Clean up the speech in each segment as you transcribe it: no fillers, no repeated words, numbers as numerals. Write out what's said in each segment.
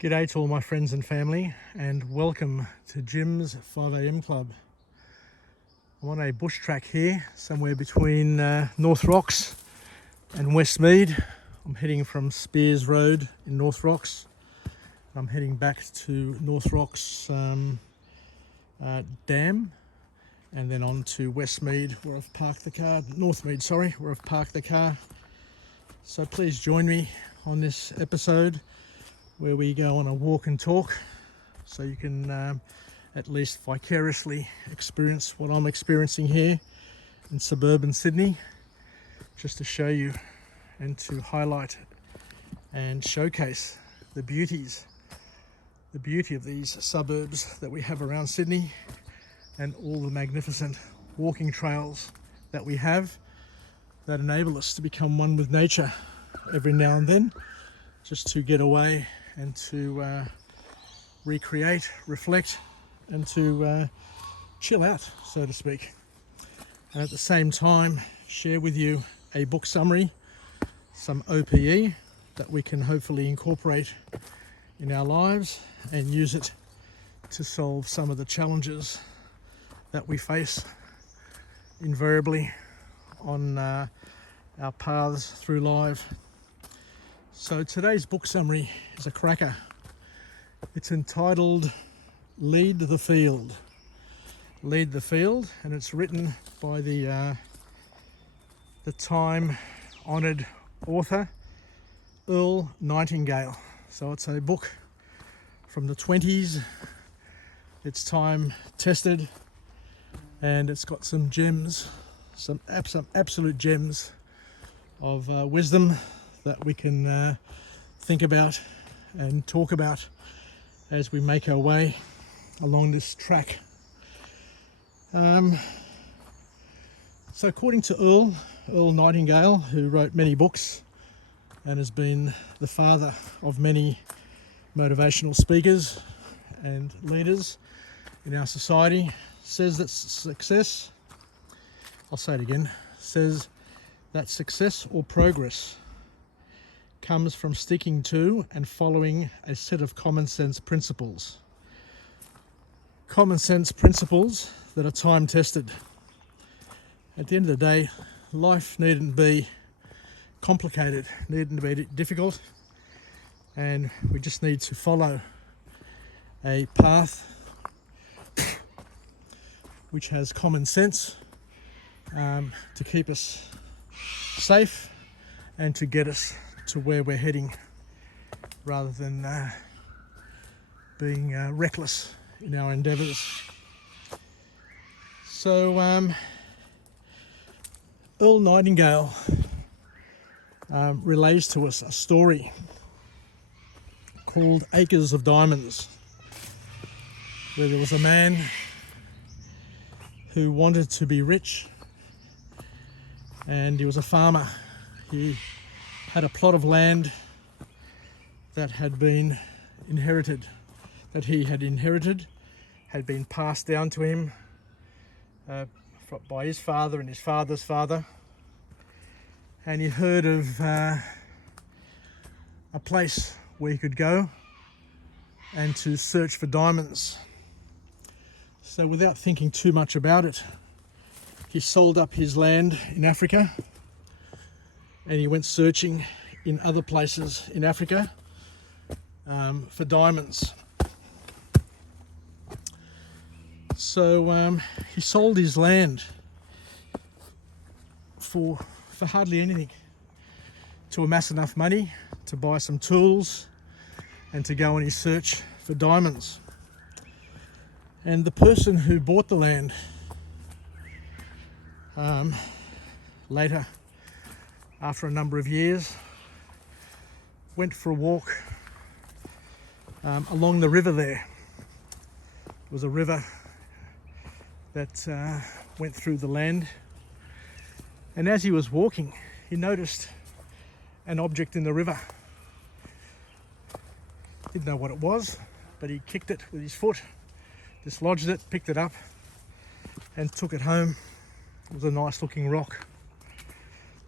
G'day to all my friends and family, and welcome to Jim's 5am Club. I'm on a bush track here, somewhere between North Rocks and Westmead. I'm heading from Spears Road in North Rocks. I'm heading back to North Rocks Dam, and then on to Westmead, where I've parked the car. Northmead, sorry, where I've parked the car. So please join me on this episode, where we go on a walk and talk, so you can at least vicariously experience what I'm experiencing here in suburban Sydney, just to show you and to highlight and showcase the beauty of these suburbs that we have around Sydney, and all the magnificent walking trails that we have that enable us to become one with nature every now and then, just to get away and to recreate, reflect, and to chill out, so to speak. And at the same time, share with you a book summary, some OPE that we can hopefully incorporate in our lives and use it to solve some of the challenges that we face invariably on our paths through life. So today's book summary is a cracker. It's entitled Lead the Field. Lead the Field, and it's written by the time-honoured author Earl Nightingale. So it's a book from the 20s. It's time tested, and it's got some gems, some absolute gems of wisdom that we can think about and talk about as we make our way along this track. So according to Earl Nightingale, who wrote many books and has been the father of many motivational speakers and leaders in our society, says that success, I'll say it again, says that success or progress comes from sticking to and following a set of common sense principles. Common sense principles that are time tested. At the end of the day, life needn't be complicated, needn't be difficult, and we just need to follow a path which has common sense to keep us safe and to get us to where we're heading, rather than being reckless in our endeavours. So Earl Nightingale relays to us a story called Acres of Diamonds, where there was a man who wanted to be rich, and he was a farmer. He had a plot of land that had been inherited, had been passed down to him by his father and his father's father. And he heard of a place where he could go and to search for diamonds. So without thinking too much about it, he sold up his land in Africa, and he went searching in other places in Africa for diamonds. So he sold his land for hardly anything, to amass enough money to buy some tools and to go on his search for diamonds. And the person who bought the land later, after a number of years, went for a walk along the river there. It was a river that went through the land, and as he was walking, he noticed an object in the river. Didn't know what it was, but he kicked it with his foot, dislodged it, picked it up, and took it home. It was a nice looking rock.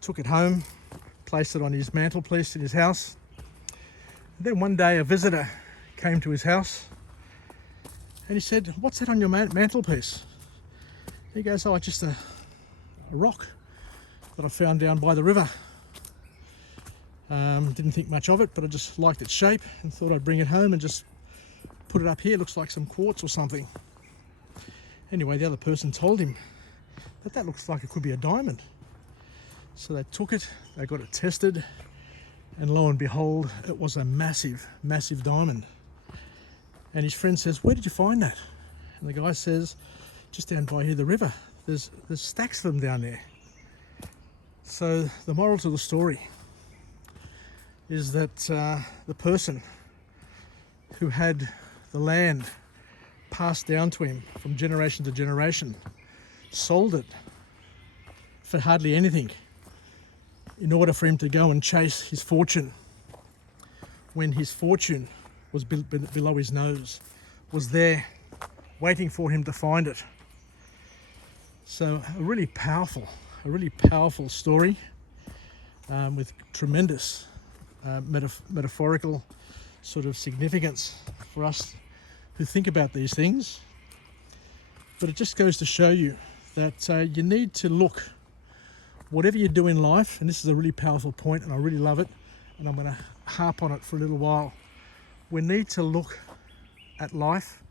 Took it home, placed it on his mantelpiece in his house. And then one day a visitor came to his house and he said, "What's that on your mantelpiece?" He goes, "Oh, just a rock that I found down by the river. Didn't think much of it, but I just liked its shape and thought I'd bring it home and just put it up here. Looks like some quartz or something." Anyway, the other person told him that looks like it could be a diamond. So they took it, they got it tested, and lo and behold, it was a massive, massive diamond. And his friend says, "Where did you find that?" And the guy says, "Just down by here, the river. There's stacks of them down there." So the moral to the story is that the person who had the land passed down to him from generation to generation sold it for hardly anything in order for him to go and chase his fortune, when his fortune was below his nose, was there waiting for him to find it. So a really powerful story with tremendous metaphorical sort of significance for us who think about these things. But it just goes to show you that you need to look, whatever you do in life, and this is a really powerful point and I really love it, and I'm going to harp on it for a little while. We need to look at life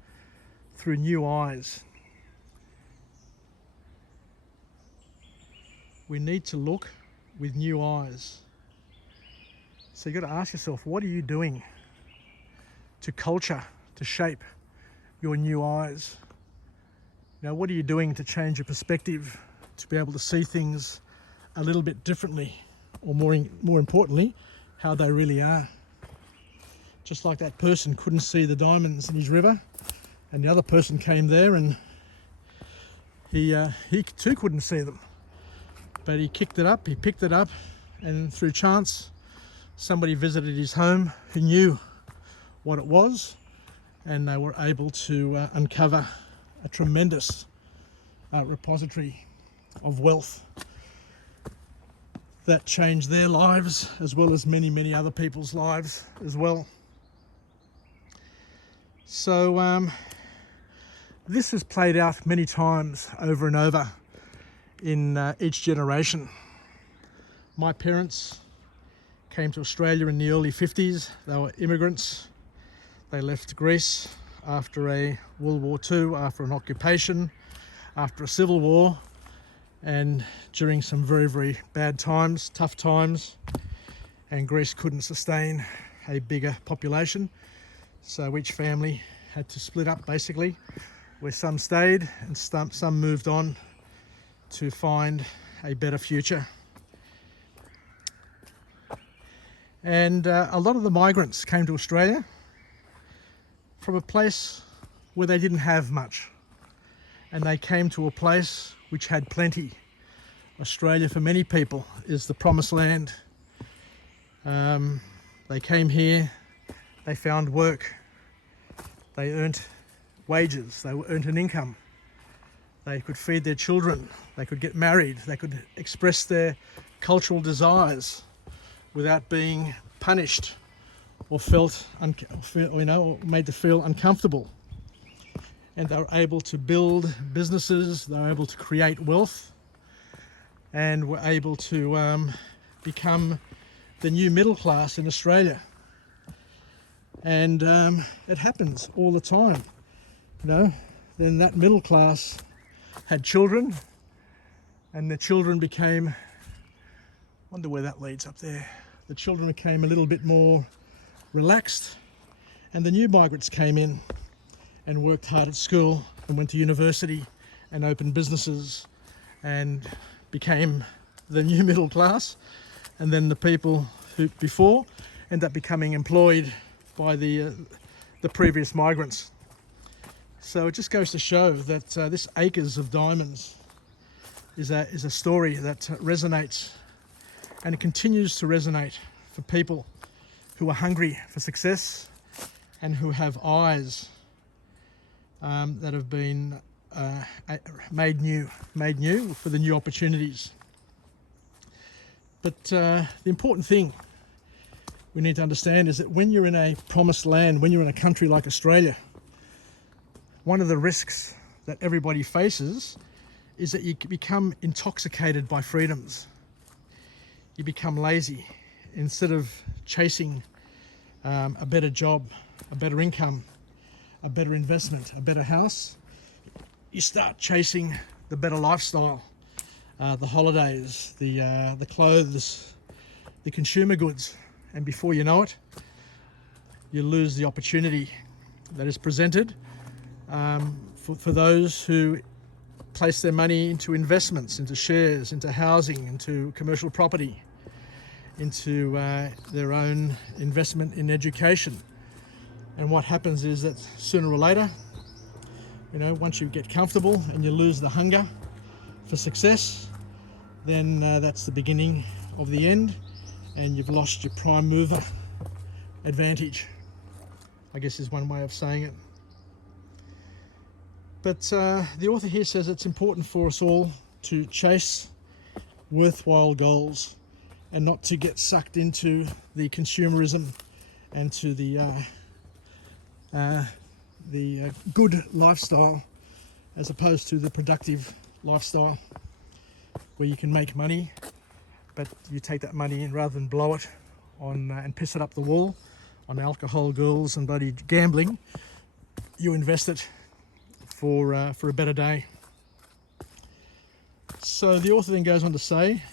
through new eyes. We need to look with new eyes. So you've got to ask yourself, what are you doing to culture, to shape your new eyes? Now, what are you doing to change your perspective, to be able to see things a little bit differently, or more importantly, how they really are? Just like that person couldn't see the diamonds in his river, and the other person came there and he too couldn't see them. But he picked it up, and through chance, somebody visited his home who knew what it was, and they were able to uncover a tremendous repository of wealth that changed their lives, as well as many, many other people's lives as well. So this has played out many times over and over in each generation. My parents came to Australia in the early 50s. They were immigrants. They left Greece after a World War II, after an occupation, after a civil war, and during some very, very bad times, tough times, and Greece couldn't sustain a bigger population. So each family had to split up, basically, where some stayed and some moved on to find a better future. And a lot of the migrants came to Australia from a place where they didn't have much, and they came to a place which had plenty. Australia, for many people, is the promised land. They came here, they found work, they earned wages, they earned an income, they could feed their children, they could get married, they could express their cultural desires without being punished or made to feel uncomfortable. And they were able to build businesses, they were able to create wealth, and were able to become the new middle class in Australia. And it happens all the time, Then that middle class had children, and the children became, wonder where that leads up there. The children became a little bit more relaxed, and the new migrants came in and worked hard at school and went to university and opened businesses and became the new middle class. And then the people who before end up becoming employed by the previous migrants. So it just goes to show that this acres of diamonds is a story that resonates, and it continues to resonate for people who are hungry for success and who have eyes that have been made new for the new opportunities. But the important thing we need to understand is that when you're in a promised land, when you're in a country like Australia, one of the risks that everybody faces is that you become intoxicated by freedoms. You become lazy. Instead of chasing a better job, a better income, a better investment, a better house, you start chasing the better lifestyle, the holidays, the clothes, the consumer goods, and before you know it, you lose the opportunity that is presented for those who place their money into investments, into shares, into housing, into commercial property, into their own investment in education. And what happens is that sooner or later, once you get comfortable and you lose the hunger for success, then that's the beginning of the end, and you've lost your prime mover advantage, I guess is one way of saying it. But the author here says it's important for us all to chase worthwhile goals and not to get sucked into the consumerism and to the good lifestyle as opposed to the productive lifestyle where you can make money, but you take that money and rather than blow it on and piss it up the wall on alcohol, girls and bloody gambling, you invest it for a better day. So the author then goes on to say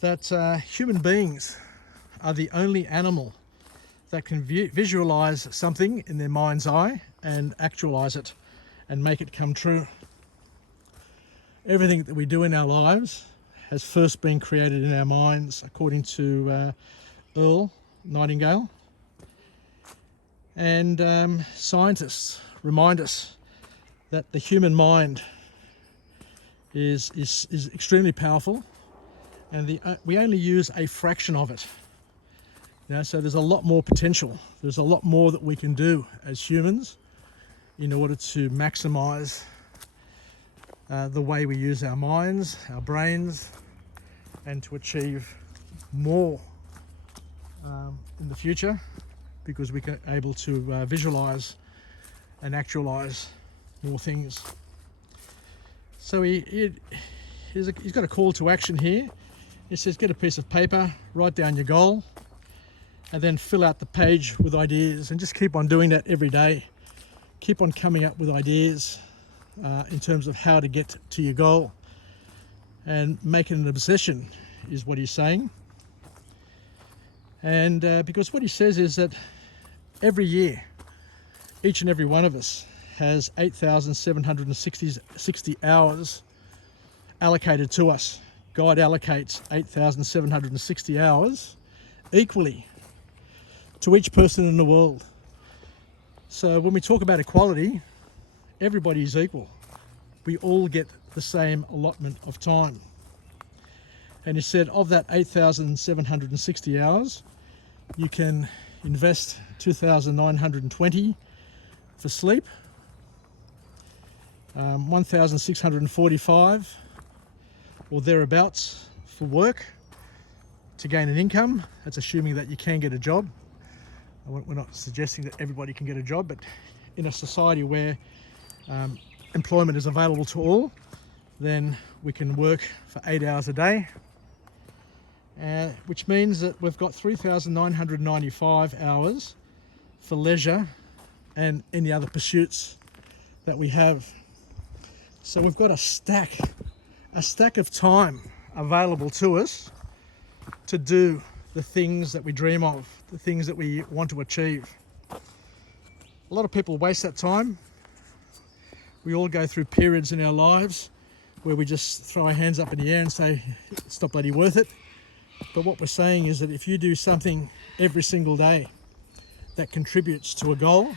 that human beings are the only animal that can visualize something in their mind's eye and actualize it and make it come true. Everything that we do in our lives has first been created in our minds, according to Earl Nightingale. And scientists remind us that the human mind is extremely powerful, and we only use a fraction of it. So there's a lot more potential. There's a lot more that we can do as humans in order to maximize the way we use our minds, our brains, and to achieve more in the future, because we are able to visualize and actualize more things. So he's got a call to action here. He says, get a piece of paper, write down your goal, and then fill out the page with ideas, and just keep on doing that every day. Keep on coming up with ideas in terms of how to get to your goal, and make it an obsession is what he's saying. And because what he says is that every year, each and every one of us has 8,760 hours allocated to us. God allocates 8,760 hours equally to each person in the world. So when we talk about equality, everybody is equal. We all get the same allotment of time. And he said of that 8,760 hours, you can invest 2,920 for sleep, 1,645 or thereabouts for work to gain an income. That's assuming that you can get a job. We're not suggesting that everybody can get a job, but in a society where employment is available to all, then we can work for 8 hours a day, which means that we've got 3,995 hours for leisure and any other pursuits that we have. So we've got a stack of time available to us to do the things that we dream of, the things that we want to achieve. A lot of people waste that time. We all go through periods in our lives where we just throw our hands up in the air and say, it's not bloody worth it. But what we're saying is that if you do something every single day that contributes to a goal,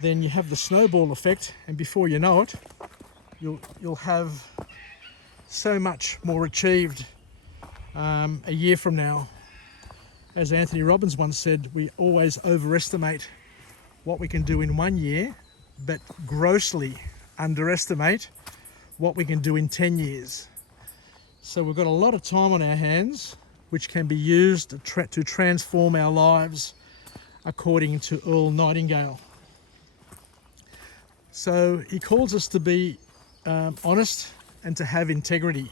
then you have the snowball effect, and before you know it, you'll have so much more achieved a year from now. As Anthony Robbins once said, we always overestimate what we can do in 1 year, but grossly underestimate what we can do in 10 years. So we've got a lot of time on our hands, which can be used to transform our lives, according to Earl Nightingale. So he calls us to be honest and to have integrity,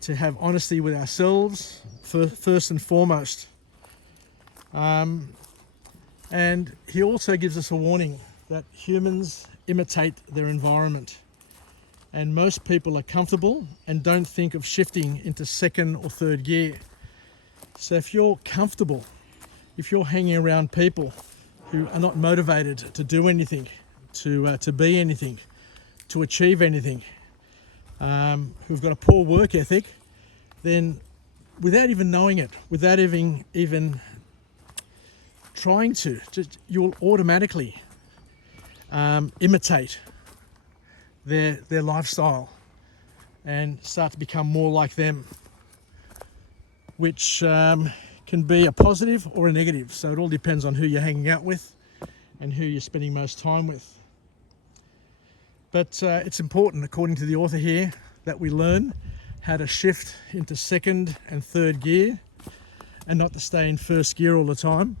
to have honesty with ourselves first and foremost. And he also gives us a warning that humans imitate their environment, and most people are comfortable and don't think of shifting into second or third gear. So if you're comfortable, if you're hanging around people who are not motivated to do anything, to be anything, to achieve anything, who've got a poor work ethic, then without even knowing it, without even trying to, you'll automatically imitate their lifestyle and start to become more like them, which can be a positive or a negative. So it all depends on who you're hanging out with and who you're spending most time with. But it's important, according to the author here, that we learn how to shift into second and third gear and not to stay in first gear all the time,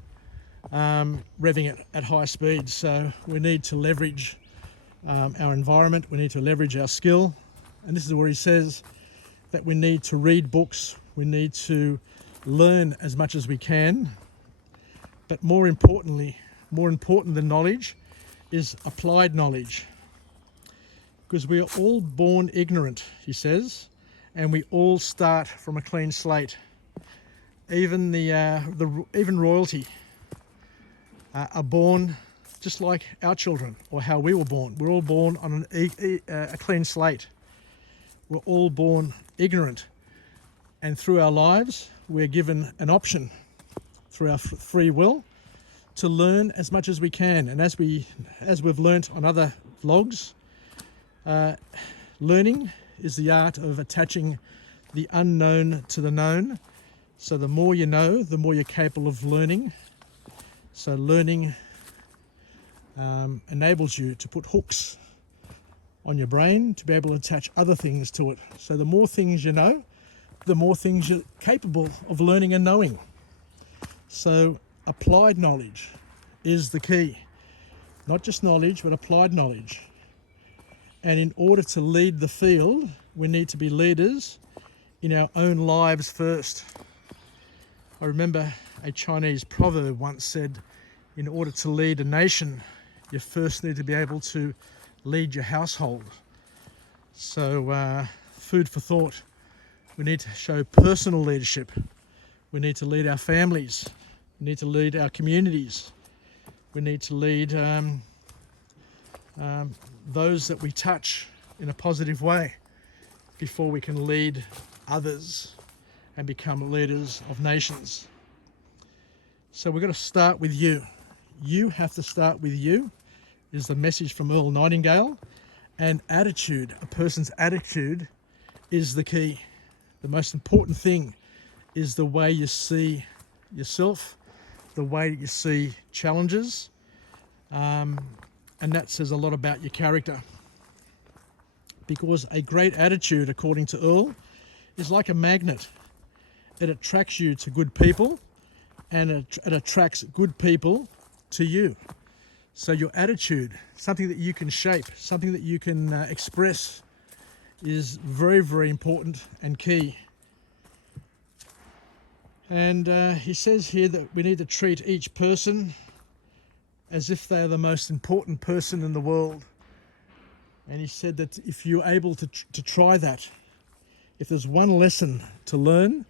revving it at high speed. So we need to leverage our environment, we need to leverage our skill. And this is where he says that we need to read books, we need to learn as much as we can. But more important than knowledge is applied knowledge. Because we are all born ignorant, he says, and we all start from a clean slate. Even even royalty are born just like our children, or how we were born. We're all born on a clean slate. We're all born ignorant, and through our lives, we're given an option through our free will to learn as much as we can. And as we've learnt on other vlogs, learning is the art of attaching the unknown to the known. So the more you know, the more you're capable of learning. So learning enables you to put hooks on your brain to be able to attach other things to it. So the more things you know, the more things you're capable of learning and knowing. So applied knowledge is the key. Not just knowledge, but applied knowledge. And in order to lead the field, we need to be leaders in our own lives first. I remember a Chinese proverb once said, in order to lead a nation, you first need to be able to lead your household. So food for thought. We need to show personal leadership. We need to lead our families. We need to lead our communities. We need to lead those that we touch in a positive way before we can lead others and become leaders of nations. So we've got to start with you. You have to start with you, is the message from Earl Nightingale. And attitude, a person's attitude, is the key. The most important thing is the way you see yourself, the way you see challenges, and that says a lot about your character. Because a great attitude, according to Earl, is like a magnet. It attracts you to good people, and it attracts good people to you. So your attitude, something that you can shape, something that you can express, is very, very important and key. And he says here that we need to treat each person as if they are the most important person in the world. And he said that if you're able to try that, if there's one lesson to learn,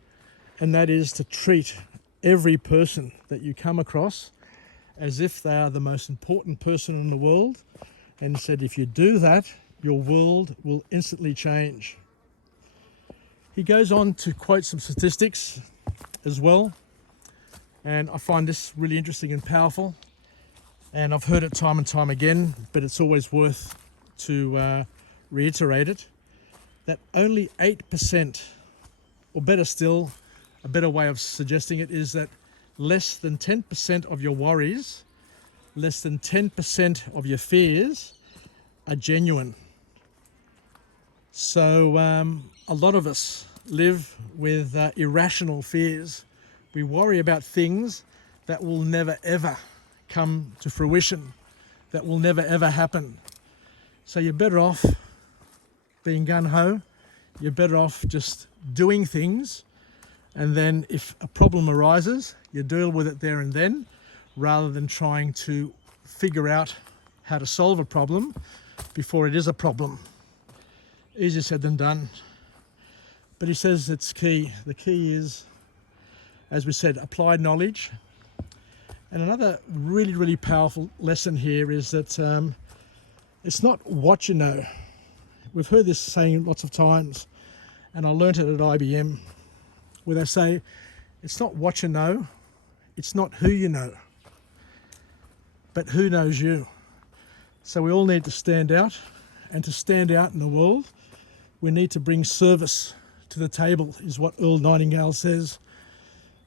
and that is to treat every person that you come across as if they are the most important person in the world, and he said if you do that, your world will instantly change. He goes on to quote some statistics as well, and I find this really interesting and powerful, and I've heard it time and time again, but it's always worth to reiterate it, that only 8%, or better still, a better way of suggesting it is that less than 10% of your worries, less than 10% of your fears are genuine. So a lot of us live with irrational fears. We worry about things that will never ever come to fruition, that will never ever happen. So you're better off being gung-ho, you're better off just doing things, and then if a problem arises, you deal with it there and then, rather than trying to figure out how to solve a problem before it is a problem. Easier said than done. But he says it's key. The key is, as we said, applied knowledge. And another really, really powerful lesson here is that it's not what you know. We've heard this saying lots of times, and I learnt it at IBM, where they say, it's not what you know, it's not who you know, but who knows you. So we all need to stand out, and to stand out in the world, we need to bring service to the table, is what Earl Nightingale says.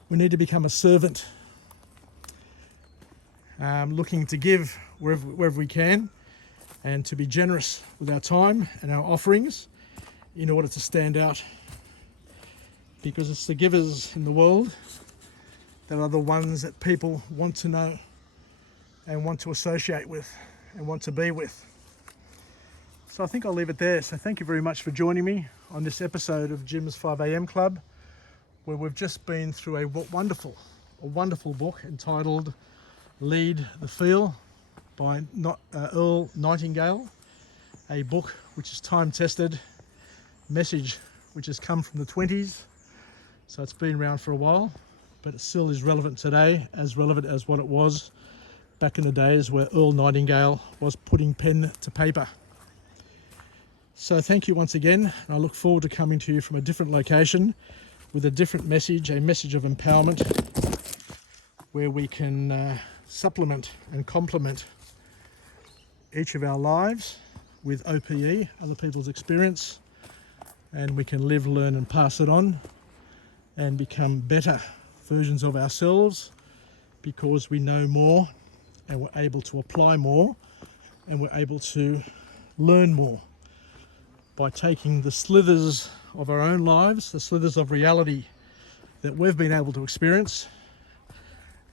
We need to become a servant, looking to give wherever we can, and to be generous with our time and our offerings in order to stand out. Because it's the givers in the world that are the ones that people want to know and want to associate with and want to be with. So I think I'll leave it there. So thank you very much for joining me on this episode of Jim's 5am Club, where we've just been through a wonderful book entitled Lead the Feel by Earl Nightingale, a book which is time-tested, message which has come from the 20s, so it's been around for a while, but it still is relevant today, as relevant as what it was back in the days where Earl Nightingale was putting pen to paper. So thank you once again, and I look forward to coming to you from a different location with a different message, a message of empowerment, where we can supplement and complement each of our lives with OPE, other people's experience, and we can live, learn and pass it on and become better versions of ourselves, because we know more and we're able to apply more and we're able to learn more by taking the slithers of our own lives, the slithers of reality that we've been able to experience,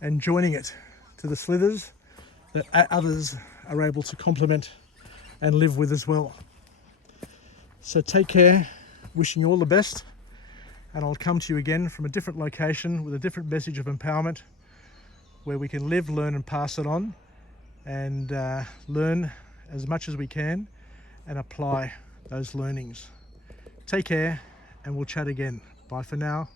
and joining it to the slithers that others are able to complement and live with as well. So take care, wishing you all the best, and I'll come to you again from a different location with a different message of empowerment, where we can live, learn and pass it on, and learn as much as we can and apply those learnings. Take care, and we'll chat again. Bye for now.